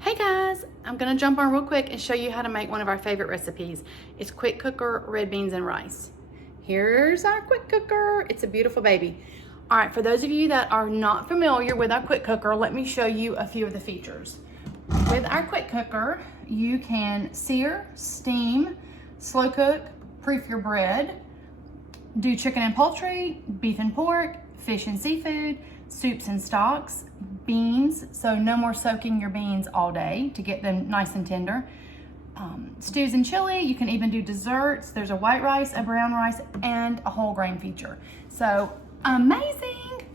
Hey guys, I'm gonna jump on real quick and show you how to make one of our favorite recipes. It's quick cooker red beans and rice. Here's our quick cooker. It's a beautiful baby. All right, for those of you that are not familiar with our quick cooker, let me show you a few of the features. With our quick cooker, you can sear, steam, slow cook, proof your bread, do chicken and poultry, beef and pork, fish and seafood, soups and stocks, beans, so no more soaking your beans all day to get them nice and tender. Stews and chili, you can even do desserts. There's a white rice, a brown rice, and a whole grain feature. So amazing.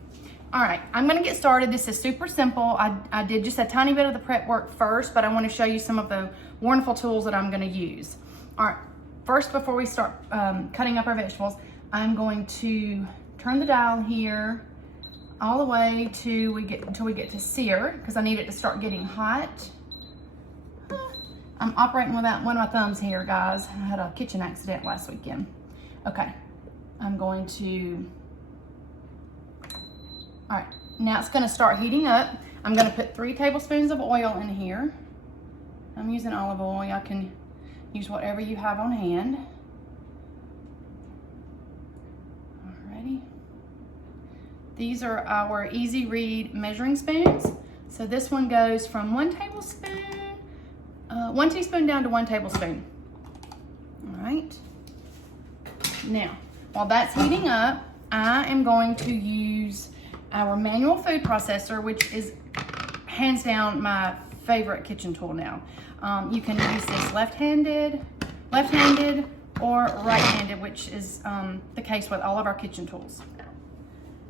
All right, I'm gonna get started. This is super simple. I did just a tiny bit of the prep work first, but I wanna show you some of the wonderful tools that I'm gonna use. All right, first before we start cutting up our vegetables, I'm going to turn the dial here all the way until we get to sear, because I need it to start getting hot. I'm operating without one of my thumbs here, guys. I had a kitchen accident last weekend. Okay, I'm going to, all right, now it's gonna start heating up. I'm gonna put 3 tablespoons of oil in here. I'm using olive oil. I can use whatever you have on hand. Alrighty. These are our Easy Read measuring spoons. So this one goes from 1 teaspoon down to 1 tablespoon. All right. Now, while that's heating up, I am going to use our manual food processor, which is hands down my favorite kitchen tool now. You can use this left-handed or right-handed, which is the case with all of our kitchen tools.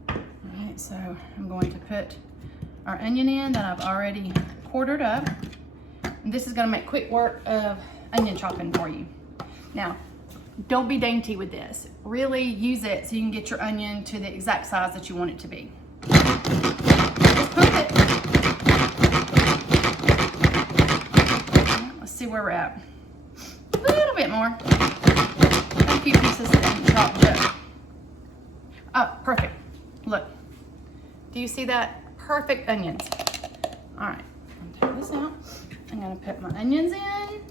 All right, so I'm going to put our onion in that I've already quartered up. And this is gonna make quick work of onion chopping for you. Now, don't be dainty with this. Really use it so you can get your onion to the exact size that you want it to be. Just pump it. Let's see where we're at. A little bit more. A few pieces chopped up. Oh, perfect. Look. Do you see that? Perfect onions. All right, I'll take this out. I'm gonna put my onions in.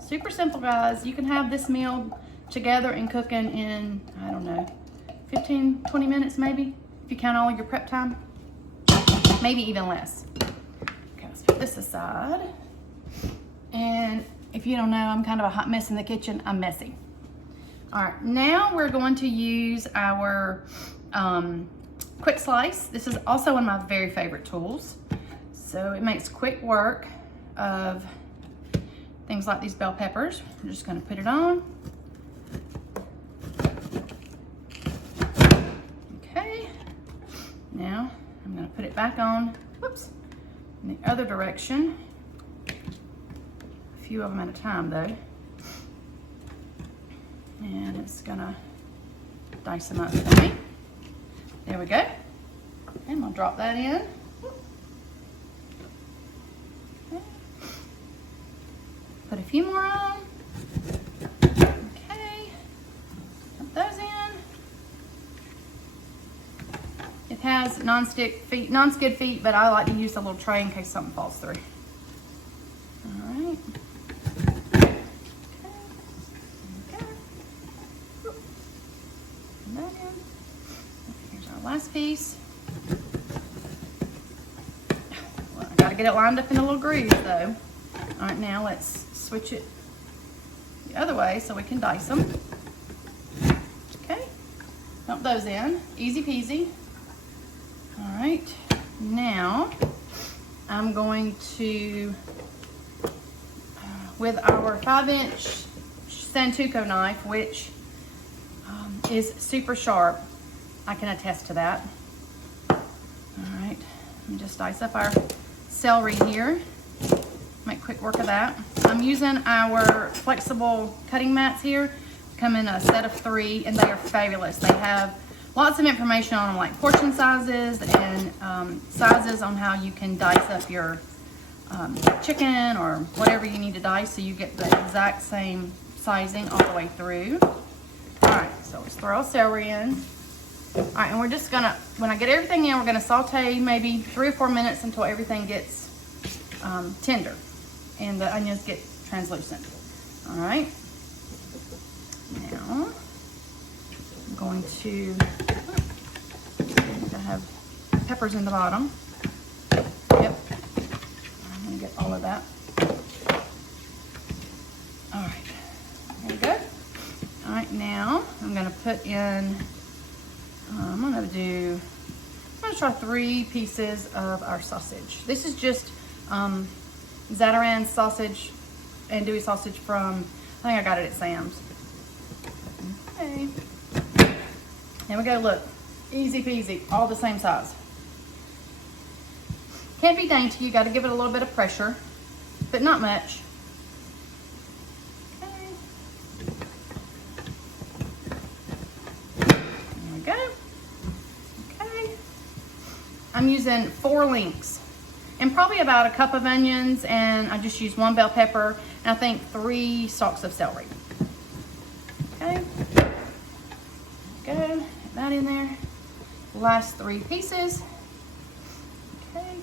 Super simple, guys. You can have this meal together and cooking in, I don't know, 15, 20 minutes maybe, if you count all of your prep time. Maybe even less. Okay, let's put this aside. And if you don't know, I'm kind of a hot mess in the kitchen. I'm messy. All right, now we're going to use our quick slice. This is also one of my very favorite tools. So it makes quick work of things like these bell peppers. I'm just gonna put it on. Okay, now I'm gonna put it back on, whoops, in the other direction. A few of them at a time though. And it's gonna dice them up for me. There we go. And I'm gonna drop that in. Put a few more on. Okay. Put those in. It has non-skid feet, but I like to use a little tray in case something falls through. All right. Okay. Put that in. Here's our last piece. Well, I gotta get it lined up in a little groove though. All right, now let's switch it the other way so we can dice them. Okay, dump those in, easy peasy. All right, now I'm going to, with our 5-inch Santoku knife, which is super sharp, I can attest to that. All right, let me just dice up our celery here. Make quick work of that. I'm using our flexible cutting mats here. Come in a set of 3 and they are fabulous. They have lots of information on them, like portion sizes and sizes on how you can dice up your chicken or whatever you need to dice so you get the exact same sizing all the way through. All right, so let's throw our celery in. All right, and we're just gonna, when I get everything in, we're gonna saute maybe 3 or 4 minutes until everything gets tender and the onions get translucent. All right. Now I'm going to have peppers in the bottom. Yep. I'm gonna get all of that. All right. There you go. All right, now I'm gonna put in, I'm gonna try 3 pieces of our sausage. This is just Zatarain's sausage, andouille sausage from, I think I got it at Sam's. Okay. There we go, look. Easy peasy, all the same size. Can't be dainty, you gotta give it a little bit of pressure, but not much. Okay. There we go. Okay. I'm using 4 links and probably about a cup of onions, and I just used 1 bell pepper and I think 3 stalks of celery. Okay. Good. Get that in there. Last 3 pieces. Okay.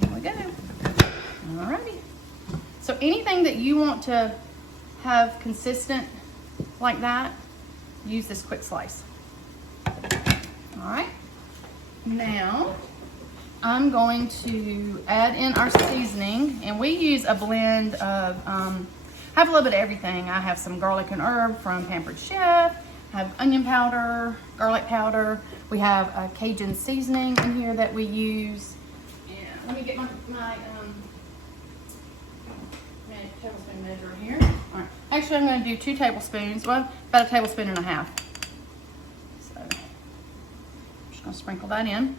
Here we go. Alrighty. So anything that you want to have consistent like that, use this quick slice. Alright. Now, I'm going to add in our seasoning, and we use a blend of, have a little bit of everything. I have some garlic and herb from Pampered Chef. I have onion powder, garlic powder. We have a Cajun seasoning in here that we use. And let me get my tablespoon measure here. All right. Actually, I'm going to do 2 tablespoons. Well, about a tablespoon and a half. So, I'm just going to sprinkle that in.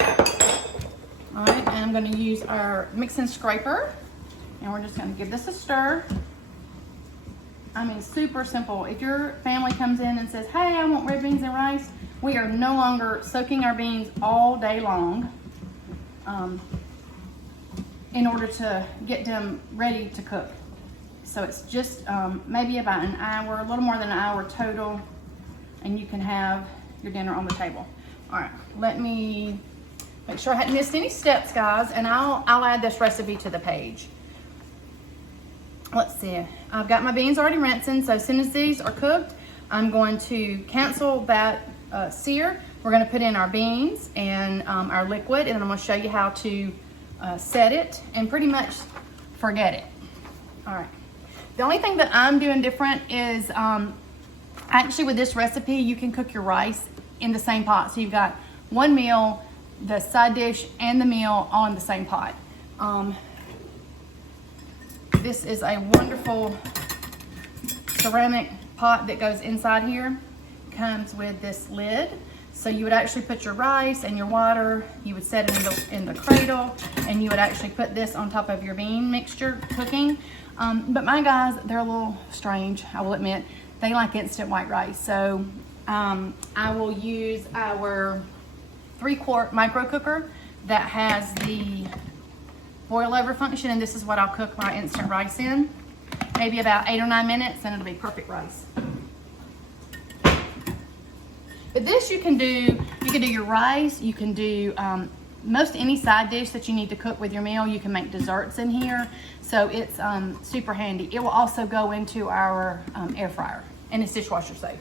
All right, and I'm going to use our mix-in scraper, and we're just going to give this a stir. I mean, super simple. If your family comes in and says, hey, I want red beans and rice, we are no longer soaking our beans all day long in order to get them ready to cook. So it's just maybe about an hour, a little more than an hour total, and you can have your dinner on the table. All right, let me make sure I hadn't missed any steps, guys, and I'll add this recipe to the page. Let's see, I've got my beans already rinsing, so as soon as these are cooked, I'm going to cancel that sear. We're going to put in our beans and our liquid, and I'm going to show you how to set it and pretty much forget it. All right. The only thing that I'm doing different is actually with this recipe, you can cook your rice in the same pot. So you've got one meal, the side dish, and the meal all in the same pot. This is a wonderful ceramic pot that goes inside here. Comes with this lid. So you would actually put your rice and your water, you would set it in the cradle, and you would actually put this on top of your bean mixture cooking. But my guys, they're a little strange, I will admit. They like instant white rice. So I will use our 3-quart micro cooker that has the boil over function, and this is what I'll cook my instant rice in. Maybe about 8 or 9 minutes, and it'll be perfect rice. But this you can do your rice, you can do most any side dish that you need to cook with your meal. You can make desserts in here, so it's super handy. It will also go into our air fryer, and it's dishwasher safe.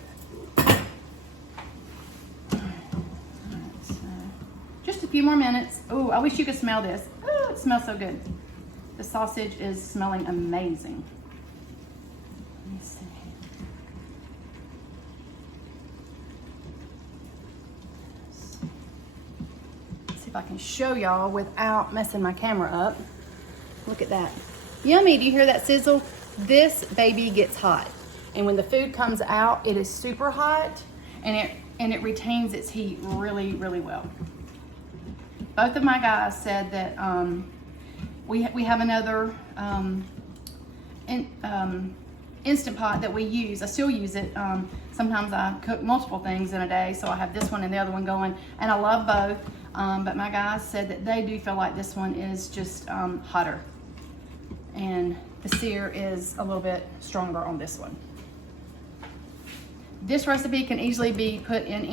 Just a few more minutes. Oh, I wish you could smell this. Oh, it smells so good. The sausage is smelling amazing. Let me see. Let's see if I can show y'all without messing my camera up. Look at that. Yummy, do you hear that sizzle? This baby gets hot. And when the food comes out, it is super hot, and it retains its heat really, really well. Both of my guys said that we have another Instant Pot that we use. I still use it. Sometimes I cook multiple things in a day, so I have this one and the other one going, and I love both. But my guys said that they do feel like this one is just hotter, and the sear is a little bit stronger on this one. This recipe can easily be put in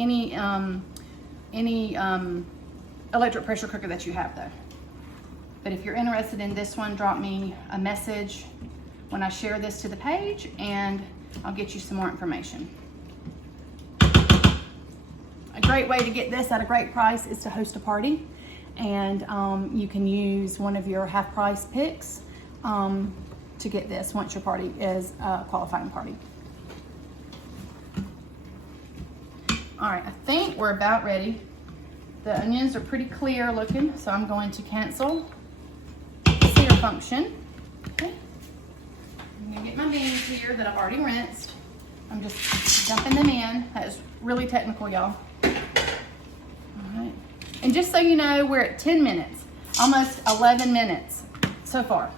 any electric pressure cooker that you have, though. But if you're interested in this one, drop me a message when I share this to the page and I'll get you some more information. A great way to get this at a great price is to host a party, and you can use one of your half price picks to get this once your party is a qualifying party. All right, I think we're about ready. The onions are pretty clear looking, so I'm going to cancel the sear function. Okay. I'm gonna get my beans here that I've already rinsed. I'm just dumping them in. That is really technical, y'all. All right. And just so you know, we're at 10 minutes, almost 11 minutes so far.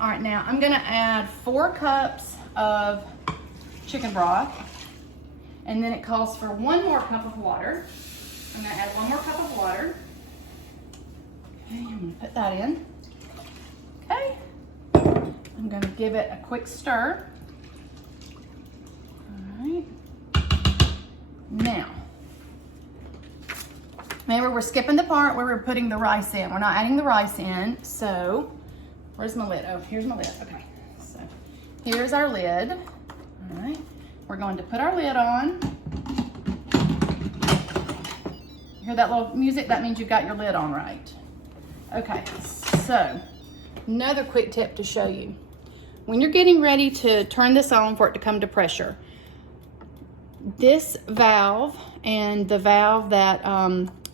All right, now I'm gonna add 4 cups of chicken broth, and then it calls for 1 more cup of water. I'm gonna add 1 more cup of water. Okay, I'm gonna put that in. Okay, I'm gonna give it a quick stir. All right, now, remember we're skipping the part where we're putting the rice in. We're not adding the rice in, so where's my lid? Oh, here's my lid. Okay, so here's our lid. All right, we're going to put our lid on. Hear that little music? That means you've got your lid on right. Okay, so another quick tip to show you. When you're getting ready to turn this on for it to come to pressure, this valve and the valve that,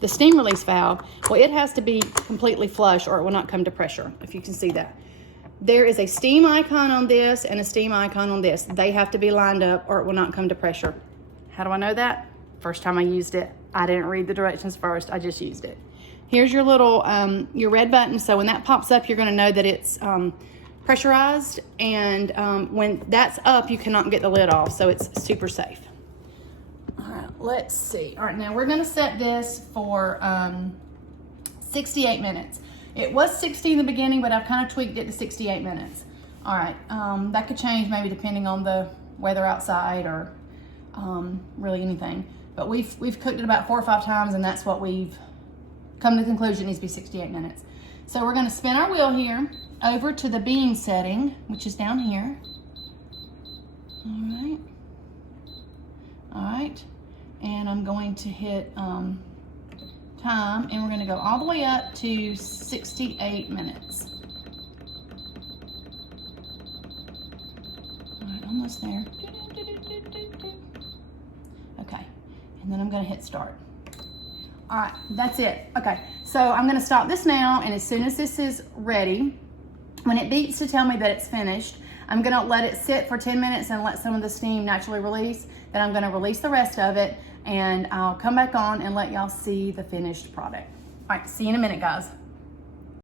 the steam release valve, well, it has to be completely flush or it will not come to pressure, if you can see that. There is a steam icon on this and a steam icon on this. They have to be lined up or it will not come to pressure. How do I know that? First time I used it, I didn't read the directions first, I just used it. Here's your little, your red button, so when that pops up, you're gonna know that it's pressurized, and when that's up, you cannot get the lid off, so it's super safe. All right, let's see. All right, now we're gonna set this for 68 minutes. It was 60 in the beginning, but I've kind of tweaked it to 68 minutes. All right, that could change maybe depending on the weather outside or really anything. But we've cooked it about 4 or 5 times, and that's what we've come to the conclusion needs to be 68 minutes. So we're gonna spin our wheel here over to the bean setting, which is down here. All right, and I'm going to hit time, and we're gonna go all the way up to 68 minutes. All right, almost there. Okay, and then I'm gonna hit start. All right, that's it. Okay, so I'm gonna stop this now, and as soon as this is ready, when it beeps to tell me that it's finished, I'm gonna let it sit for 10 minutes and let some of the steam naturally release. Then I'm gonna release the rest of it, and I'll come back on and let y'all see the finished product. All right, see you in a minute, guys.